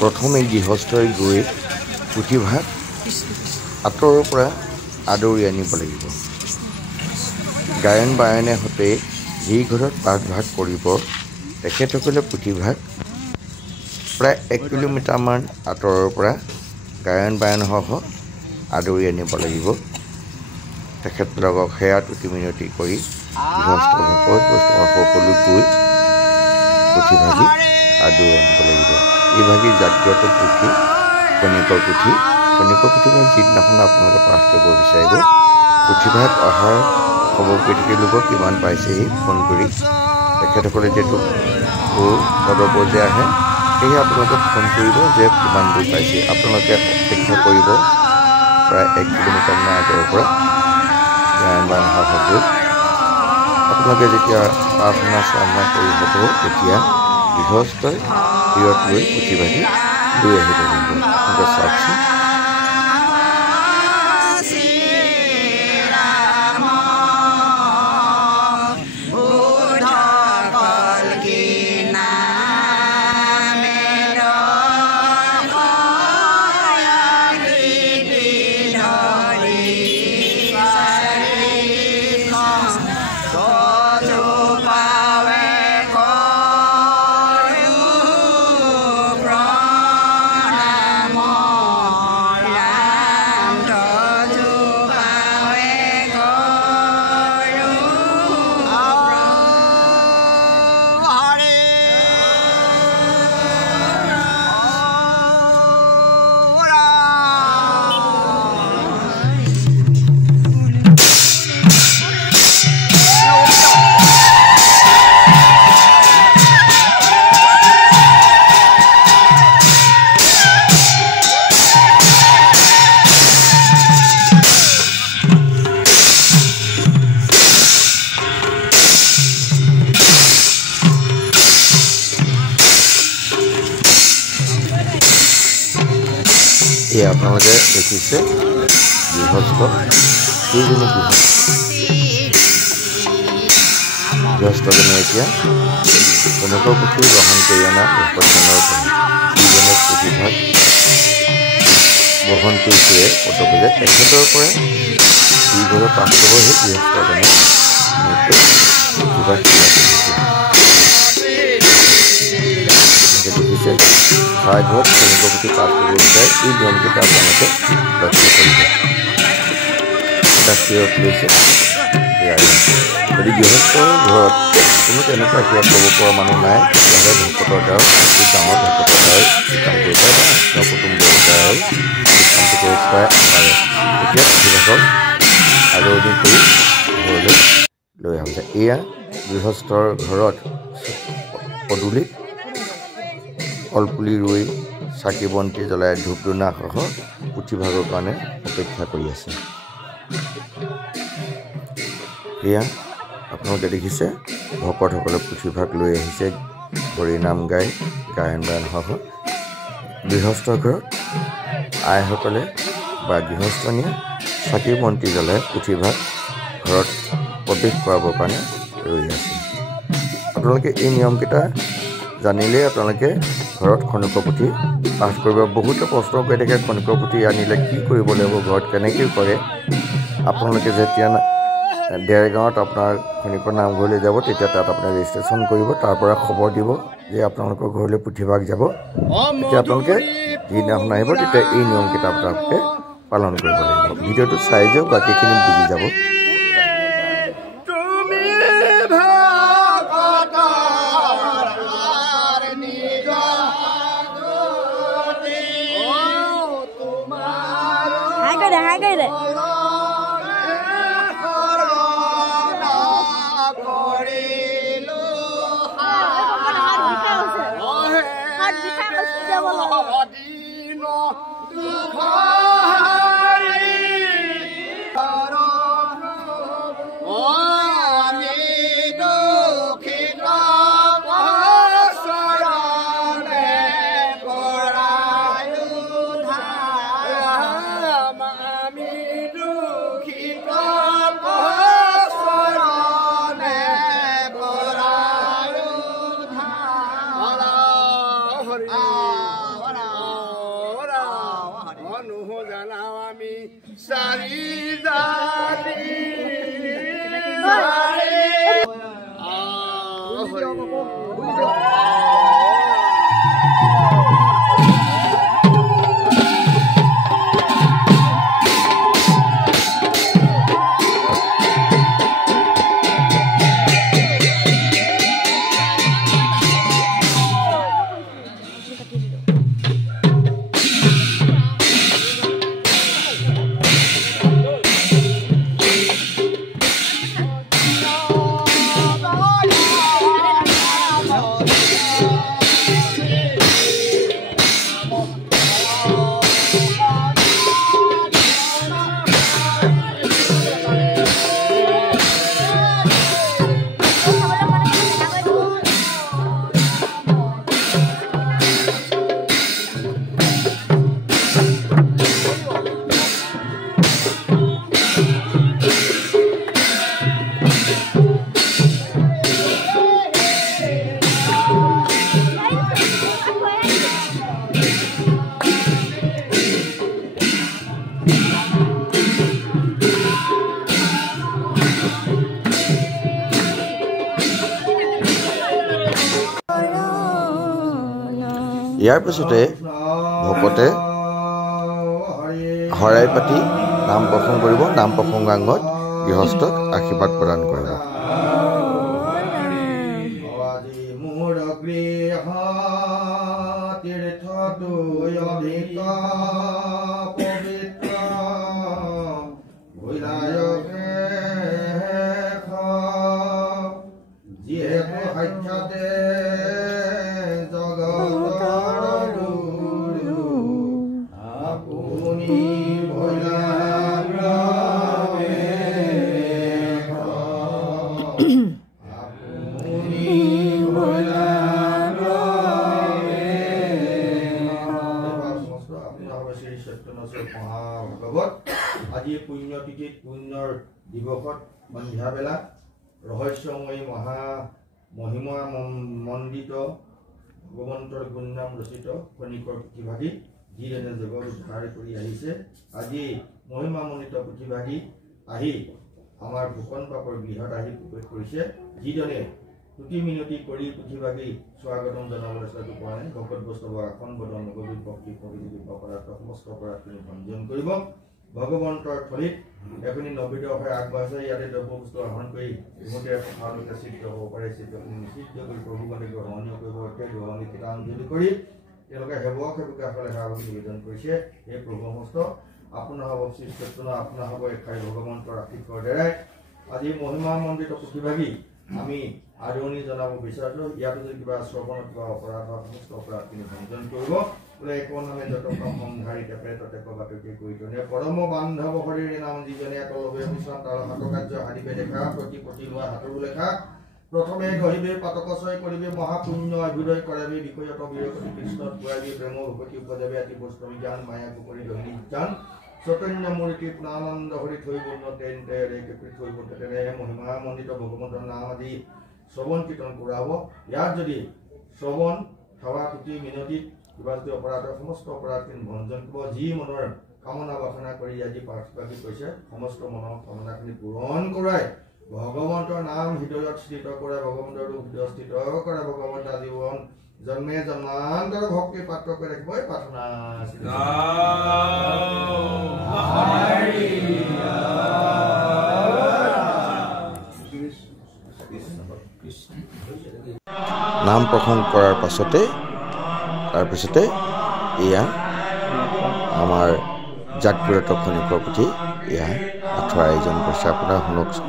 প্ৰথমে গৃহস্থই গৈ পুথিভাগ আঁতৰৰ পৰা আদৰি আনিব লাগিব। গায়ন বায়নে সতে যি ঘৰত পাঠভাগ কৰিব তেখেতসকলে পুথিভাগ প্ৰায় 1 কিলোমিটাৰমান আঁতৰৰ পৰা গায়ন বায়নসহ আদৰি আনিব লাগিব। তেখেতলোকক সেয়া তুতি মিনতি কৰি গৃহস্থ ভকত বৈষ্ণৱ সকলো গৈ পুথিভাগি আদৰি আনিব লাগিব। এইভাগি জাগ্ৰত পুথি কণিকৰ পুথিভাগ যিদিনাখন আপোনালোকে পাঠ কৰিব বিচাৰিব, পুথিভাগ অহাৰ খবৰ কৰি থাকিব কিমান পাইছেহি ফোন কৰি। তেখেতসকলে যিহেতু পদপৰ্যায় আহে, সেয়ে আপোনালোকে ফোন কৰিব যে কিমান দূৰ পাইছে। আপোনালোকে অপেক্ষা কৰিব প্ৰায় 1 কিলোমিটাৰমান আগৰ পৰা গায়ন বায়নসহ গৈ। আপোনালোকে যেতিয়া প্ৰাৰ্থনা চাৰ্থনা কৰি হ'ব তেতিয়া গৃহস্থই শিৰত লৈ পুথিভাগি লৈ আহিব লাগিব। চাওকচোন। আপোনালোকে দেখিছে গৃহস্থজনে এতিয়া কণিকৰ পুথি গ্ৰহণ কৰি অনা ভকতজনৰ পৰা যিজনে পুথিভাগ গ্ৰহণ কৰিছে পদপৰ্যায় তেখেতৰ পৰা যি ঘৰে পাঠ কৰিব সেই গৃহস্থজনে পুথিভাগ দেখিছে। চাই ঘৰত কণিকৰ পুথি পাঠ কৰিব বিচাৰে এই নিয়মকেইটা আপোনালোকে লক্ষ্য কৰিব। এটা শিৰত লৈছে। যদি গৃহস্থৰ ঘৰত কোনো তেনেকুৱা শিৰত ল'ব পৰা মানুহ নাই, তেতিয়াহ'লে ভকতৰ দ্বাৰা এই গাঁৱৰ ভকতৰ দ্বাৰাই কাম কৰিব পাৰে বা আত্মীয় কুটুম্বৰ দ্বাৰাও এই কামটো কৰিব পাৰে। এতিয়া পুথিভাগক আদৰণি কৰি ঘৰলৈ লৈ অহা যায়। এয়া গৃহস্থৰ ঘৰত পদূলিত কলপুলি ৰুই চাকি বন্তি জ্বলাই ধূপ ধূনাসহ পুথিভাগৰ কাৰণে অপেক্ষা কৰি আছে। এয়া আপোনালোকে দেখিছে ভকতসকলে পুথিভাগ লৈ আহিছে হৰিনাম গাই গায়ন বায়নসহ। গৃহস্থৰ ঘৰত আইসকলে বা গৃহস্থনীয়ে চাকি বন্তি জ্বলাই পুথিভাগ ঘৰত প্ৰৱেশ কৰাবৰ কাৰণে ৰৈ আছে। আপোনালোকে এই নিয়মকেইটা জানিলেই আপোনালোকে ঘৰত কণিকৰ পুথি পাঠ কৰিব। বহুতে প্ৰশ্ন কৰি থাকে কণিকৰ পুথি আনিলে কি কৰিব লাগিব, ঘৰত কেনেকৈ কৰে। আপোনালোকে যেতিয়া দেৰগাঁৱত আপোনাৰ কণিকৰ নামঘৰলৈ যাব তেতিয়া তাত আপোনাৰ ৰেজিষ্ট্ৰেশ্যন কৰিব, তাৰ পৰা খবৰ দিব যে আপোনালোকৰ ঘৰলৈ পুথিভাগ যাব। তেতিয়া আপোনালোকে যিদিনাখন আহিব তেতিয়া এই নিয়মকেইটা আপোনালোকে পালন কৰিব লাগিব। ভিডিঅ'টো চাই যাওক, বাকীখিনি বুজি যাব। মানুহ জানাও আমি চাৰি জাতি ইয়াৰ পিছতে ভকতে শৰাই পাতি নাম প্ৰসংগ কৰিব। নাম প্ৰসংগাংগত গৃহস্থক আশীৰ্বাদ প্ৰদান কৰিব। আজি পুণ্যতিথিত পুণ্যৰ দিৱসত সন্ধ্যা বেলা ৰহস্যময়ী মহা মহিমা মণ্ডিত ভগৱন্তৰ গুণনাম ৰচিত খনিকৰ পুথিভাগী যিজনে জগত উদ্ধাৰ কৰি আহিছে। আজি মহিমামণ্ডিত পুথিভাগী আহি আমাৰ ভূষণ পাপৰ গৃহত আহি প্ৰৱেশ কৰিছে। যিজনে তুতি মিনতি কৰি পুথিভাগী স্বাগতম জনাবলৈ চেষ্টা কৰা নাই। ভকত বৈষ্ণৱৰ আসন বদন নগৰীত ভক্তি প্ৰকৃতি অপৰাধ সমস্ত অপৰাধখিনি ভঞ্জন কৰিব। ভগৱন্তৰ থলীত এখনি নবিত হৈ আগবাঢ়িছে। ইয়াতে দ্ৰব্যবস্তু আহৰণ কৰি ইতিমধ্যে পথাৰলৈকে সিদ্ধ হ'ব পাৰে। সিদ্ধখিনি নিষিদ্ধ কৰি প্ৰভুগণে গ্ৰহণীয় কৰিব। গ্ৰহণী কীৰ্তনাঞ্জলি কৰি তেওঁলোকে সেৱক সেৱিকাসকলে সেৱা নিবেদন কৰিছে। এই প্ৰভু সমস্ত আপোনাৰ হ'ব শ্ৰীচৈতন্য, আপোনাৰ হ'ব এখাই ভগৱন্তৰ আশীৰ্বাদৰ দ্বাৰাই আজি মহিমা মণ্ডিত পুথিভাগী আমি আদৰণি জনাব বিচাৰিছোঁ। ইয়াতো যদি কিবা শ্ৰৱণত কিবা অপৰাধ হয় সমস্ত অপৰাধখিনি ভঞ্জন কৰিব বোলে। একো নামে যত সংহাৰী টেপে ততে কবাতকে কৰি তোনে পৰম বান্ধৱ হৰিৰ নাম যিজনে একলৱে মিশ্ৰণ তাৰ হাত কাৰ্য হাৰিবে দেখা প্ৰতি লোৱা হাতৰো লেখা প্ৰথমে গঢ়িবে পাতকচয় কৰিবে মহাপুণ্য অভ্যুদয় কৰাবি বিষয়ত বিৰকতি কৃষ্ণত পুৰাবি প্ৰেম ভকতি উপজাবে আতি বৈষ্ণৱী জ্ঞান মায়া কুকৰি গহিনী জ্ঞান চৈতন্য মূৰ্তি প্ৰণানন্দ হৰি থৈ বন্ধ তেনে থৈ বন্ধ তেনে মহিমা মণ্ডিত ভগৱন্তৰ নাম আদি শ্ৰৱণ কীৰ্তন কৰাব। ইয়াত যদি শ্ৰৱণ সেৱা তুতি মিনতিত কিবা যদি অপৰাধৰ সমস্ত অপৰাধখিনি ভঞ্জন কৰিব। যি মনৰ কামনা বাসনা কৰি আজি প্ৰাৰ্থী কৈছে সমস্ত মনৰ কামনাখিনি পূৰণ কৰাই ভগৱন্তৰ নাম হৃদয়ত স্থিত কৰে। ভগৱন্তৰ ৰূপ হৃদয় স্থিত কৰে। ভগৱন্তৰ জীৱন জন্মে জন্মান্তৰ ভক্তি পাত্ৰ কৰি ৰাখিব প্ৰাৰ্থনা। নাম প্ৰসংগ কৰাৰ পাছতে তাৰপিছতে এয়া আমাৰ জাগ্ৰত খনিকৰ পুথি এয়া আঁঠুৱা আয়োজন কৰিছে। আপোনাৰ শুনকচোন।